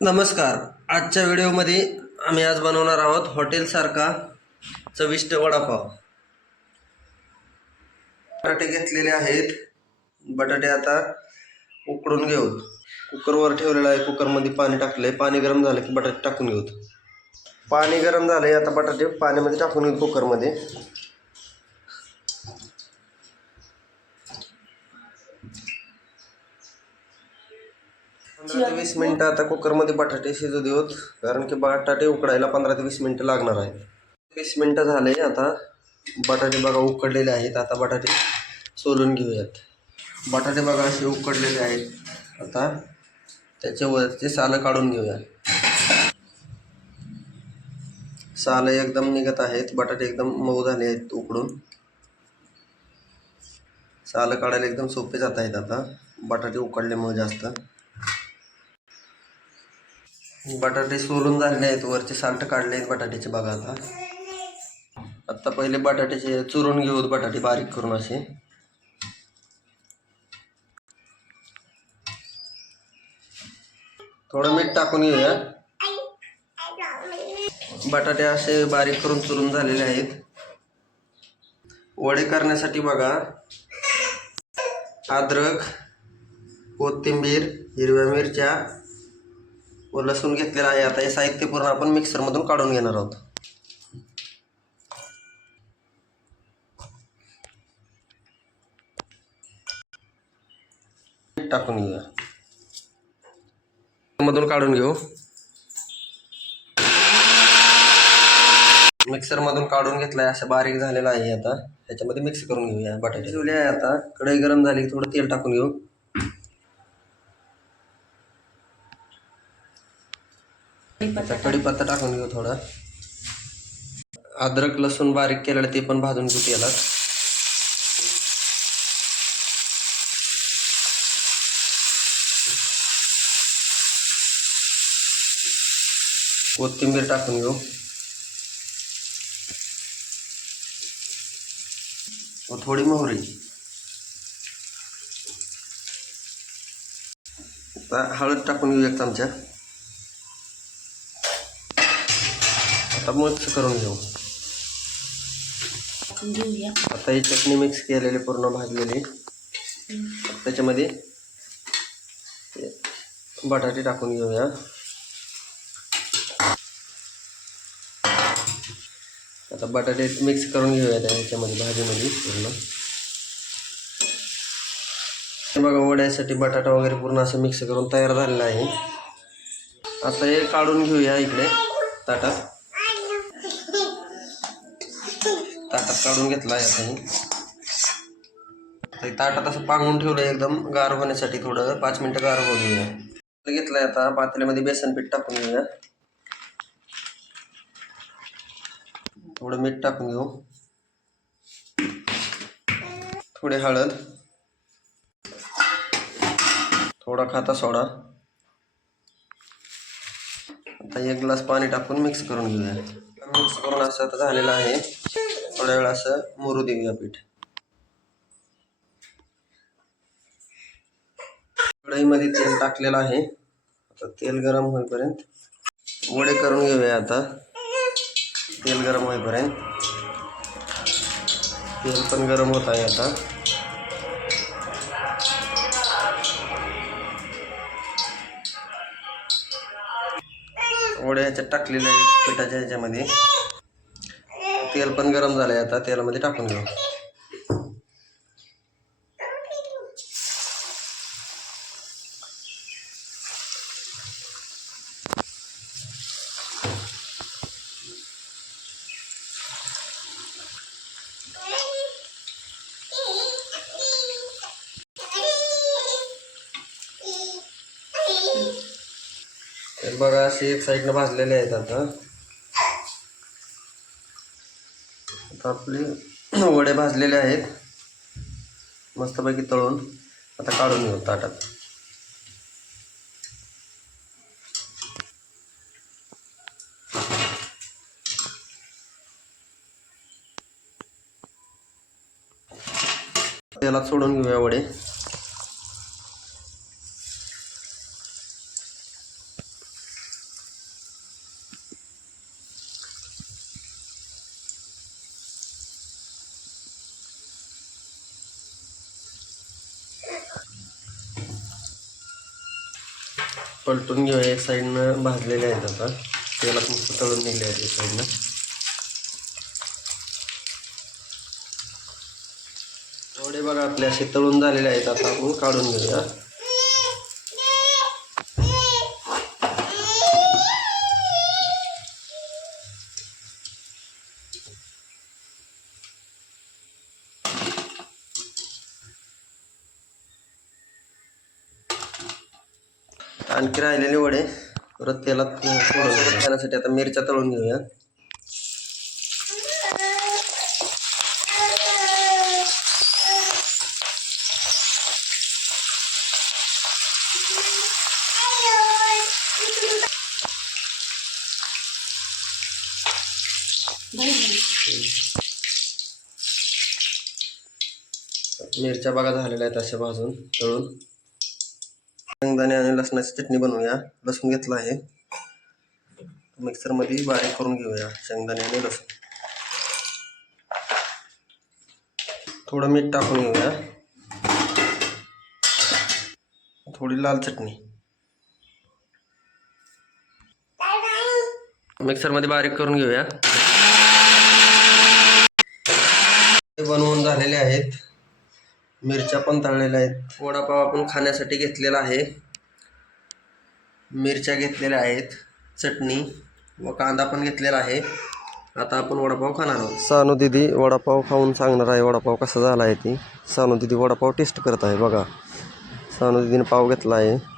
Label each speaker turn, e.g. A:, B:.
A: नमस्कार. आजच्या व्हिडिओमध्ये आम्ही आज बनवणार आहोत हॉटेलसारखा चविष्ट वडापाव. बटाटे घेतलेले आहेत. बटाटे आता उकडून घेऊत कुकरवर ठेवलेलं आहे. कुकरमध्ये पाणी टाकलं आहे पाणी गरम झालं की बटाटे टाकून घेऊत पाणी गरम झालं आहे आता बटाटे पाण्यामध्ये टाकून घेऊ कुकरमध्ये. पंधरा ते वीस मिनटं आता कुकरमध्ये बटाटे शिजू देऊत कारण की बटाटे उकडायला पंधरा ते वीस मिनटं लागणार आहे. वीस मिनटं झाले आता बटाटे बघा उकडलेले आहेत आता बटाटे सोलून घेऊयात. बटाटे बघा असे उकडलेले आहेत. आता त्याच्यावरचे सालं काढून घेऊया. सालं एकदम निघत आहेत बटाटे एकदम मऊ झाले आहेत उकडून. सालं काढायला एकदम सोपे जात आहेत आता बटाटे उकडल्यामुळे जास्त. बटाटे सोलून झालेले आहेत वरचे साल्ट काढले आहेत बटाट्याचे बघा आता. आत्ता पहिले बटाट्याचे चुरून घेऊ बटाटे बारीक करून असे. थोडं मीठ टाकून घेऊया. बटाटे असे बारीक करून चुरून झालेले आहेत. वडे करण्यासाठी बघा. अद्रक कोथिंबीर हिरव्या मिरच्या व लसूण घेतलेला आहे. आता हे साहित्य पूर्ण आपण मिक्सरमधून काढून घेणार आहोत. टाकून घेऊया. मधून काढून घेऊ. मिक्सर मधून काढून घेतलाय. असं बारीक झालेला आहे आता. त्याच्यामध्ये मिक्स करून घेऊया. बटाटे ठेवले आहे आता. कढई गरम झाली थोडं तेल टाकून घेऊ. कढीपत्ता टाकून घेऊ थोडा. अद्रक लसूण बारीक केलेलं ते पण भाजून घेऊ तेलात. कोथिंबीर टाकून घेऊ. व थोडी मोहरी. हळद टाकून घेऊ एक चमचा. आता मिक्स करून घेऊ.
B: घेऊया.
A: आता ही चटणी मिक्स केलेली पूर्ण भाजलेली. त्याच्यामध्ये बटाटे टाकून घेऊया. आता बटाटे मिक्स करून घेऊया त्या ह्याच्यामध्ये भाजीमध्ये पूर्ण. बघा वड्यासाठी बटाटा वगैरे पूर्ण असं मिक्स करून तयार झालेलं आहे. आता हे काढून घेऊया इकडे ताटात. ताटात काढून घेतला आहे आता ताटात असं पांगून ठेवलं एकदम गार होण्यासाठी थोडं. पाच मिनटं गार होऊ देऊया. घेतलंय आता पातेल्यामध्ये बेसन पीठ टाकून घेऊया. थोडं मीठ टाकून घेऊ. थोडी हळद. थोडा खाता सोडा. आता एक ग्लास पाणी टाकून मिक्स करून घेऊया. मिक्स करून असं आता झालेलं आहे. थोड्या वेळ असं मुरू देऊया पीठ. कढईमध्ये तेल टाकलेलं आहे. आता तेल गरम होईपर्यंत वडे करून घेऊया आता. तेल गरम होईपर्यंत. तेल पण गरम होत आहे आता. वडे ह्याच्यात टाकलेले आहे पिठाच्या ह्याच्यामध्ये तेल पण गरम झालं आहे आता तेलामध्ये टाकून घेऊ. बघा अशी एक साईडनं भाजलेले आहेत आता. आता आपले वडे भाजलेले आहेत. मस्तपैकी तळून आता काढून घेऊ ताटात. त्याला सोडून घेऊया वडे. पलटून घेऊया एक साईडनं भाजलेले आहेत आता. तेलात मस्त तळून निघले आहेत एक साईडनं. एवढे बघा आपले असे तळून झालेले आहेत. आता आपण काढून घेऊया. आणखी राहिलेले वडे. परत तेलात सोडून खाण्यासाठी आता मिरच्या तळून घेऊया. मिरच्या बघा झालेल्या आहेत अशा भाजून तळून. शेंगदाणे आणि लसणाची चटणी बनवूया. लसूण घेतला आहे. मिक्सरमध्ये बारीक करून घेऊया शेंगदाणे आणि लसूण. थोडं मीठ टाकून घेऊया. थोडी लाल चटणी. मिक्सरमध्ये बारीक करून घेऊया. बनवून झालेले आहेत. मिरच्या पण तळलेल्या आहेत. वडापाव आपण खाण्यासाठी घेतलेला आहे. मिरच्या घेतलेल्या आहेत. चटणी व कांदा पण घेतलेला आहे. आता आपण वडापाव खाणार आहोत. सानू दिदी वडापाव खाऊन सांगणार आहे वडापाव कसा झाला आहे ती. सानू दिदी वडापाव टेस्ट करत आहे बघा. सानू दिदीने पाव घेतला आहे.